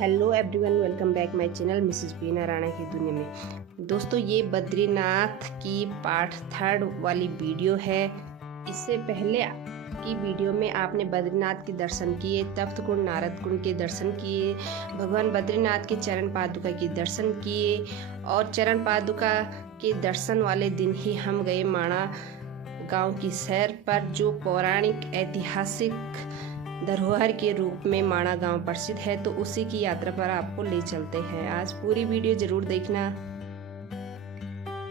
Hello everyone, welcome back my channel Mrs Beena Rana की दुनिया में। दोस्तों, ये बद्रीनाथ की पार्ट 3 वाली वीडियो है। इससे पहले की वीडियो में आपने बद्रीनाथ के दर्शन किए, तप्त कुंड नारद कुंड के दर्शन किए, भगवान बद्रीनाथ के चरण पादुका के दर्शन किए और चरण पादुका के दर्शन वाले दिन ही हम गए माणा गांव की सैर पर, जो पौराणिक ऐतिहासिक धरोहर के रूप में माणा गांव प्रसिद्ध है। तो उसी की यात्रा पर आपको ले चलते हैं। आज पूरी वीडियो जरूर देखना।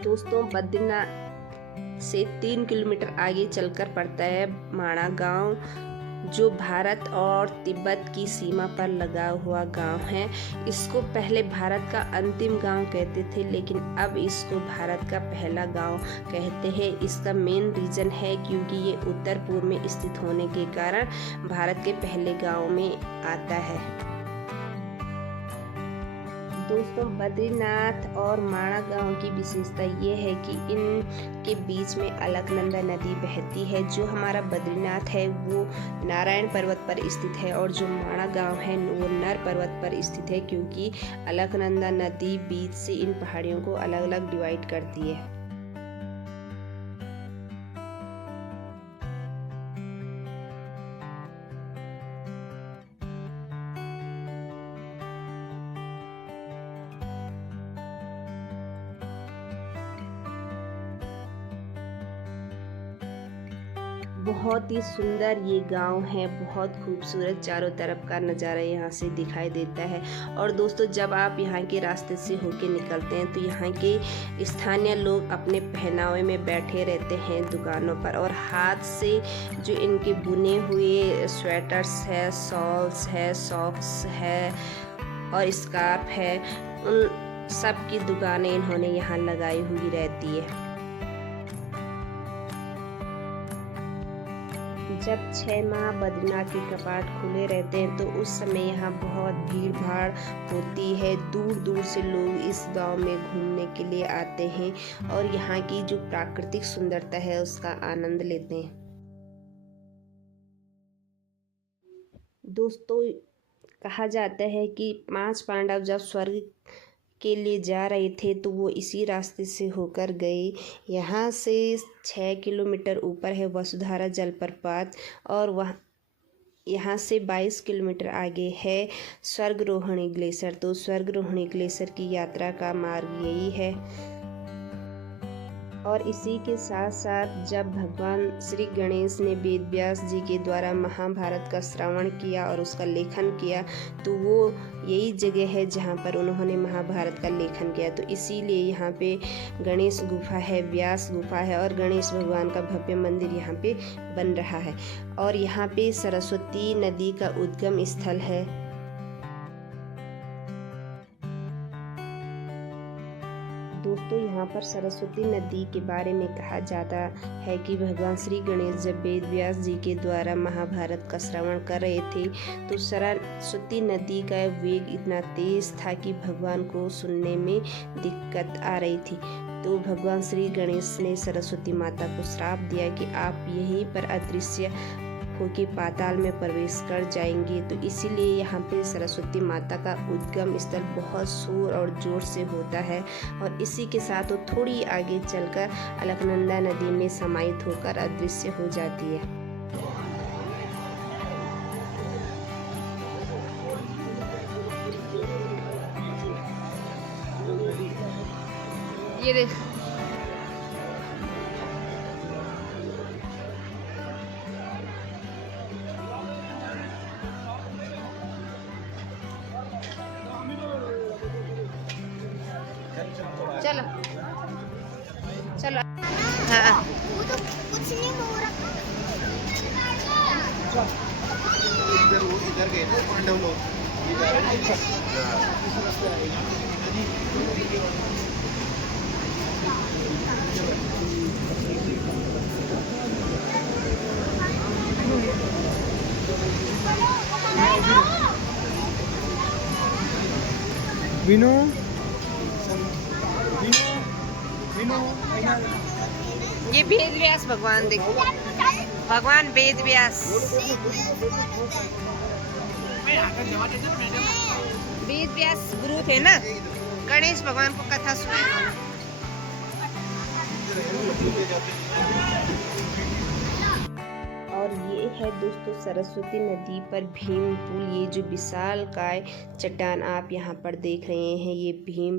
दोस्तों, बद्रीनाथ से 3 किलोमीटर आगे चलकर पड़ता है माणा गांव, जो भारत और तिब्बत की सीमा पर लगा हुआ गांव है। इसको पहले भारत का अंतिम गांव कहते थे, लेकिन अब इसको भारत का पहला गांव कहते हैं। इसका मेन रीजन है क्योंकि ये उत्तर पूर्व में स्थित होने के कारण भारत के पहले गांव में आता है। दोस्तों, बद्रीनाथ और माणा गांव की विशेषता ये है कि इनके बीच में अलकनंदा नदी बहती है। जो हमारा बद्रीनाथ है वो नारायण पर्वत पर स्थित है और जो माणा गांव है वो नर पर्वत पर स्थित है, क्योंकि अलकनंदा नदी बीच से इन पहाड़ियों को अलग अलग डिवाइड करती है। बहुत ही सुंदर ये गांव है, बहुत खूबसूरत। चारों तरफ का नज़ारा यहाँ से दिखाई देता है। और दोस्तों, जब आप यहाँ के रास्ते से होके निकलते हैं तो यहाँ के स्थानीय लोग अपने पहनावे में बैठे रहते हैं दुकानों पर, और हाथ से जो इनके बुने हुए स्वेटर्स है, शॉल्स है, सॉक्स है और स्कार्फ है, उन सब की दुकानें इन्होंने यहाँ लगाई हुई रहती है। जब 6 माह बद्रीनाथ के कपाट खुले रहते हैं तो उस समय यहाँ बहुत भीड़ भाड़ होती है। दूर दूर से लोग इस गांव में घूमने के लिए आते हैं और यहाँ की जो प्राकृतिक सुंदरता है उसका आनंद लेते हैं। दोस्तों, कहा जाता है कि 5 पांडव जब स्वर्ग के लिए जा रहे थे तो वो इसी रास्ते से होकर गए। यहाँ से 6 किलोमीटर ऊपर है वसुधारा जलप्रपात, और वह यहाँ से 22 किलोमीटर आगे है स्वर्गरोहिणी ग्लेशियर। तो स्वर्गरोहिणी ग्लेशियर की यात्रा का मार्ग यही है। और इसी के साथ साथ जब भगवान श्री गणेश ने वेद व्यास जी के द्वारा महाभारत का श्रवण किया और उसका लेखन किया, तो वो यही जगह है जहाँ पर उन्होंने महाभारत का लेखन किया। तो इसीलिए यहाँ पे गणेश गुफा है, व्यास गुफा है और गणेश भगवान का भव्य मंदिर यहाँ पे बन रहा है। और यहाँ पे सरस्वती नदी का उद्गम स्थल है। दोस्तों, यहाँ पर सरस्वती नदी के बारे में कहा जाता है कि भगवान श्री गणेश जब वेद व्यास जी के द्वारा महाभारत का श्रवण कर रहे थे तो सरस्वती नदी का वेग इतना तेज था कि भगवान को सुनने में दिक्कत आ रही थी। तो भगवान श्री गणेश ने सरस्वती माता को श्राप दिया कि आप यहीं पर अदृश्य होके पाताल में प्रवेश कर जाएंगे। तो इसीलिए यहाँ पे सरस्वती माता का उद्गम स्थल बहुत शोर और जोर से होता है। और इसी के साथ वो थोड़ी आगे चलकर अलकनंदा नदी में समाहित होकर अदृश्य हो जाती है। ये देख, चलो चलो। हाँ, वो तो कुछ नहीं हो रहा। इधर गए थे पांडव लोग। विनो ये वेद व्यास भगवान, देखो भगवान वेद व्यास। वेद व्यास गुरु थे ना, गणेश भगवान को कथा सुनाई। और ये है दोस्तों सरस्वती नदी पर भीम पुल। ये जो विशालकाय चट्टान आप यहाँ पर देख रहे हैं, ये भीम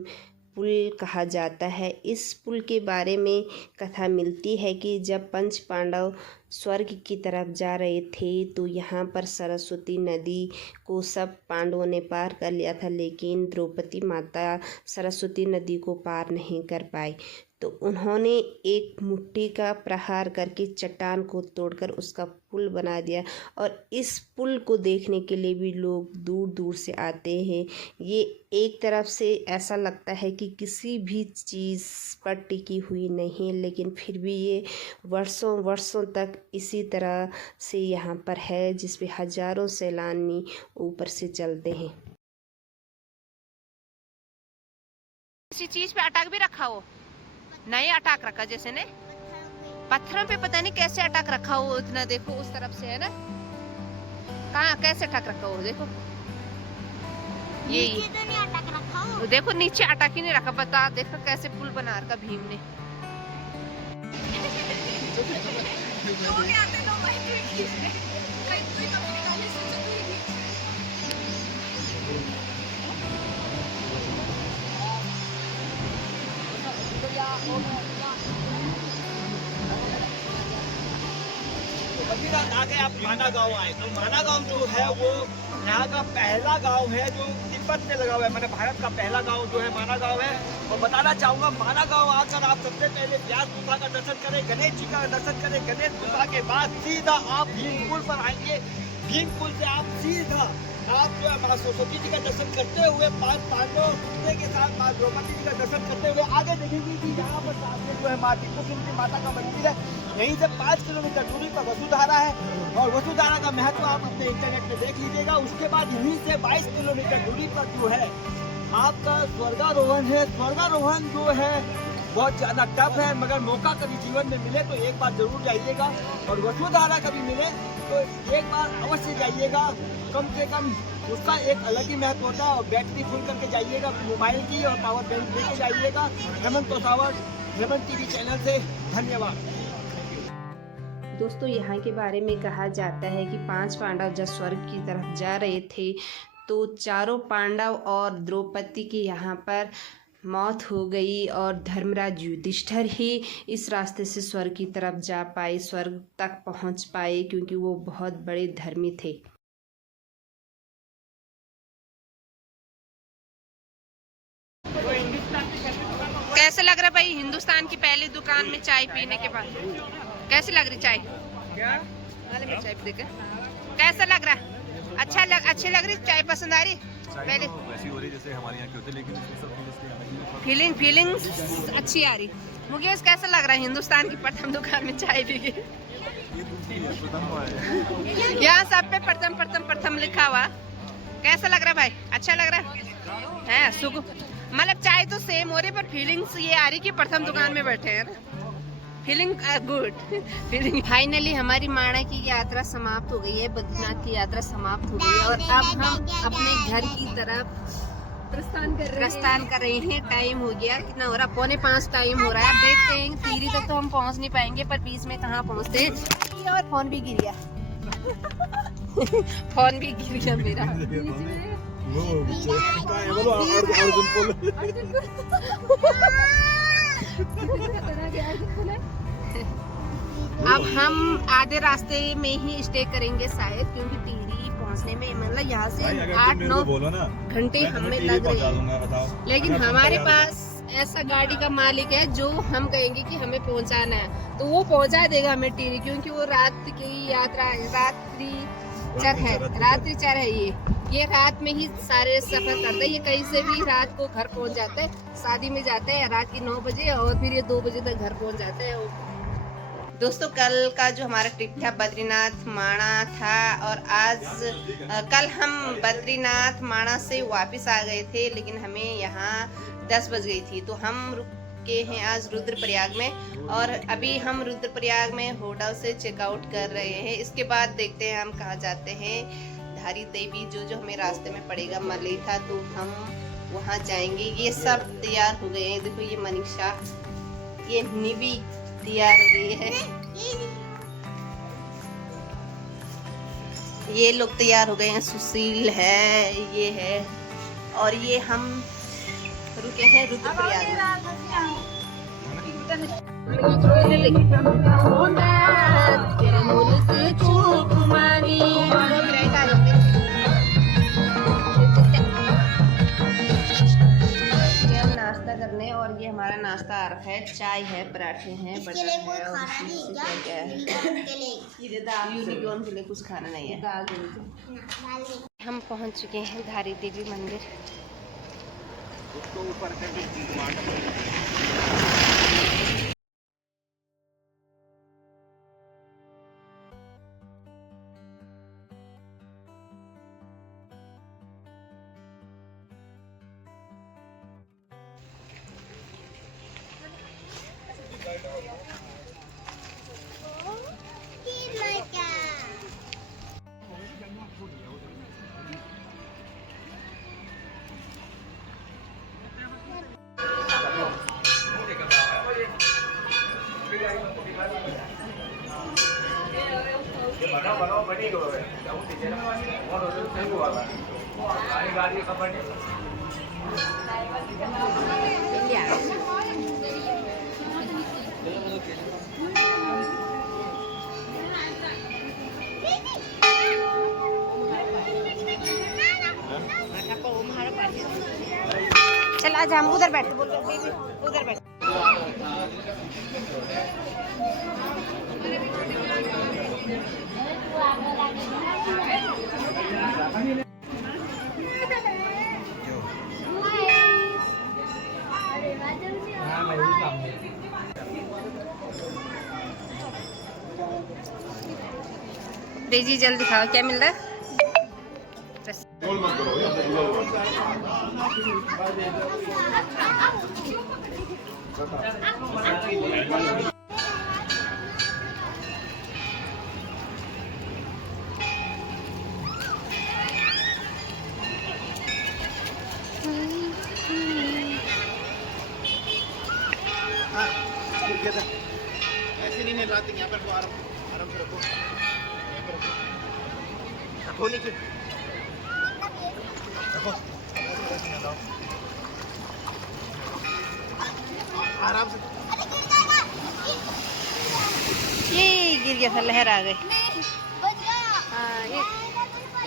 पुल कहा जाता है। इस पुल के बारे में कथा मिलती है कि जब पंच पांडव स्वर्ग की तरफ जा रहे थे तो यहाँ पर सरस्वती नदी को सब पांडवों ने पार कर लिया था, लेकिन द्रौपदी माता सरस्वती नदी को पार नहीं कर पाई। तो उन्होंने एक मुट्ठी का प्रहार करके चट्टान को तोड़कर उसका पुल बना दिया, और इस पुल को देखने के लिए भी लोग दूर दूर से आते हैं। ये एक तरफ से ऐसा लगता है कि किसी भी चीज़ पर टिकी हुई नहीं, लेकिन फिर भी ये वर्षों वर्षों तक इसी तरह से यहाँ पर है, जिस पे हजारों सैलानी ऊपर से चलते हैं। किसी चीज पे अटक भी रखा हो, नहीं अटक रखा, जैसे ने पत्थरों पे पता नहीं कैसे अटक रखा हो इतना। देखो उस तरफ से है ना, कहाँ कैसे अटक रखा हो, देखो ये तो नहीं अटक रखा हो, देखो नीचे अटक ही नहीं रखा। बता देखो कैसे पुल बना रखा भीम ने। अभी रात आगे आप माना गांव आए तो माना गांव जो है वो यहाँ का पहला गांव है जो तिब्बत में लगा हुआ है। मैंने भारत का पहला गांव जो है माना गांव है। और बताना चाहूँगा माना गांव आकर आप सबसे पहले व्यास गुफा का दर्शन करें, गणेश जी का दर्शन करें। गणेश गुफा के बाद सीधा आप भीम पुल पर आएंगे। भीम पुल से आप सीधा आप जो है माँ सरस्वती जी का दर्शन करते हुए पांच पांडव के साथ माँ द्रौपदी जी का दर्शन करते हुए आगे देखेंगे कि यहाँ पर सामने जो है माँ त्रिपुरा माता का मंदिर है। यहीं से 5 किलोमीटर दूरी पर वसुधारा है, और वसुधारा का महत्व आप अपने इंटरनेट में देख लीजिएगा। उसके बाद यहीं से 22 किलोमीटर दूरी पर जो है आपका स्वर्गारोहण है। स्वर्गारोहण जो है बहुत ज़्यादा टफ है, मगर मौका कभी जीवन में मिले तो एक बार जरूर जाइएगा, और वसुधारा कभी मिले तो एक बार अवश्य जाइएगा। कम से कम उसका एक अलग ही महत्व होता है। और बैटरी फुल करके जाइएगा मोबाइल की, और पावर बैंक लेके जाइएगा। हेमंत तोसावत, हेमंत टीवी चैनल से धन्यवाद। दोस्तों यहाँ के बारे में कहा जाता है कि 5 पांडव जब स्वर्ग की तरफ जा रहे थे तो चारों पांडव और द्रौपदी की यहाँ पर मौत हो गई, और धर्मराज युधिष्ठिर ही इस रास्ते से स्वर्ग की तरफ जा पाए, स्वर्ग तक पहुँच पाए, क्योंकि वो बहुत बड़े धर्मी थे। कैसे लग रहा है भाई हिंदुस्तान की पहली दुकान में चाय पीने के बाद? कैसी लग रही चाय? क्या चाय देखे कैसा लग रहा है? अच्छी लग रही चाय? पसंद आ रही? पहले वैसी हो रही जैसे हमारे यहाँ की होती है, लेकिन इसमें सब फीलिंग्स अच्छी आ रही। मुकेश कैसा लग रहा है हिंदुस्तान की प्रथम दुकान में चाय पी के? यहाँ सब पे प्रथम लिखा हुआ। कैसा लग रहा है भाई? अच्छा लग रहा है? सुख मतलब चाय तो सेम हो रही, पर फीलिंग्स ये आ रही कि प्रथम दुकान में बैठे हैं ना। Feeling good feeling. फाइनली हमारी माणा की यात्रा समाप्त हो गई है, बद्रीनाथ की यात्रा समाप्त हो गई है, और अब हम अपने घर की तरफ प्रस्थान कर रहे हैं। टाइम हो गया, कितना हो रहा है? 4:45 टाइम हो रहा है। अब देखते हैं टीरी तक तो हम पहुंच नहीं पाएंगे, पर बीच में कहाँ पहुंचते हैं। और फोन भी गिर गया फोन भी गिर गया मेरा। अब हम आधे रास्ते में ही स्टे करेंगे शायद, क्योंकि टिहरी पहुंचने में मतलब यहाँ से 8-9 घंटे हमें लग रहे हैं। लेकिन हमारे पास ऐसा गाड़ी का मालिक है जो हम कहेंगे कि हमें पहुंचाना है तो वो पहुंचा देगा हमें टिहरी, क्योंकि वो रात की यात्रा रात्रि चर है। ये रात में ही सारे सफर करते हैं। ये कहीं से भी रात को घर पहुंच जाते हैं। शादी में जाते हैं रात की 9 बजे, और फिर ये 2 बजे तक घर पहुंच जाते हैं। दोस्तों कल का जो हमारा ट्रिप था बद्रीनाथ माणा था, और आज कल हम बद्रीनाथ माणा से वापस आ गए थे, लेकिन हमें यहाँ 10 बज गई थी। तो हम रुके हैं आज रुद्रप्रयाग में, और अभी हम रुद्रप्रयाग में होटल से चेकआउट कर रहे हैं। इसके बाद देखते हैं हम कहाँ जाते हैं। धारी देवी जो हमें रास्ते में पड़ेगा मलेथा, तो हम वहाँ जाएंगे। ये सब तैयार हो गए हैं, देखो ये मनीषा, ये निबी तैयार हो गई है, ये लोग तैयार हो गए हैं, सुशील है, ये है, और ये हम रुके हैं रुद्रप्रयाग नाश्ता करने। और ये हमारा नाश्ता आ रखा है, चाय है, पराठे हैं, बटर है, और क्या है, यूनिकॉर्न के लिए कुछ खाना नहीं है। हम पहुंच चुके हैं धारी देवी मंदिर। चल आज हम उधर बैठे, बोल उधर बैठे। जी जल्दी दिखाओ क्या मिल रहा है। ऐसे नहीं मिलाते यहाँ पर, आराम से रखो, रखो नीचे रखो, आराम से। ये गिर गया था, लहर आ गई। हाँ,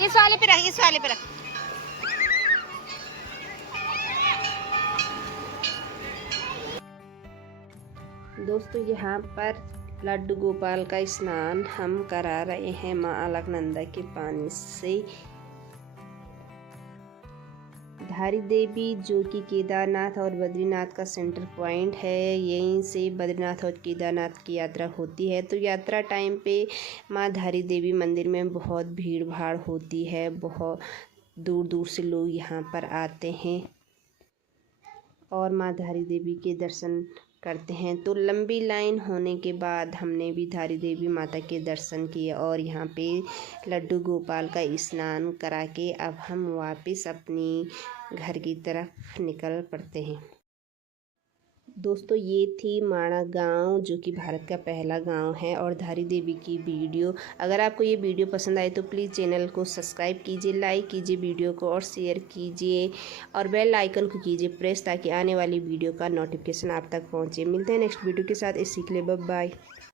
इस वाले पे रख, इस वाले पे रख। दोस्तों यहाँ पर लड्डू गोपाल का स्नान हम करा रहे हैं माँ अलकनंदा के पानी से। धारी देवी जो कि केदारनाथ और बद्रीनाथ का सेंटर पॉइंट है, यहीं से बद्रीनाथ और केदारनाथ की यात्रा होती है। तो यात्रा टाइम पे माँ धारी देवी मंदिर में बहुत भीड़ भाड़ होती है, बहुत दूर दूर से लोग यहाँ पर आते हैं और माँ धारी देवी के दर्शन करते हैं। तो लंबी लाइन होने के बाद हमने भी धारी देवी माता के दर्शन किए और यहाँ पे लड्डू गोपाल का स्नान करा के अब हम वापस अपनी घर की तरफ निकल पड़ते हैं। दोस्तों ये थी माणा गांव जो कि भारत का पहला गांव है और धारी देवी की वीडियो। अगर आपको ये वीडियो पसंद आए तो प्लीज़ चैनल को सब्सक्राइब कीजिए, लाइक कीजिए वीडियो को और शेयर कीजिए और बेल आइकन को कीजिए प्रेस ताकि आने वाली वीडियो का नोटिफिकेशन आप तक पहुंचे। मिलते हैं नेक्स्ट वीडियो के साथ, इस सीख ले, बाय बाय।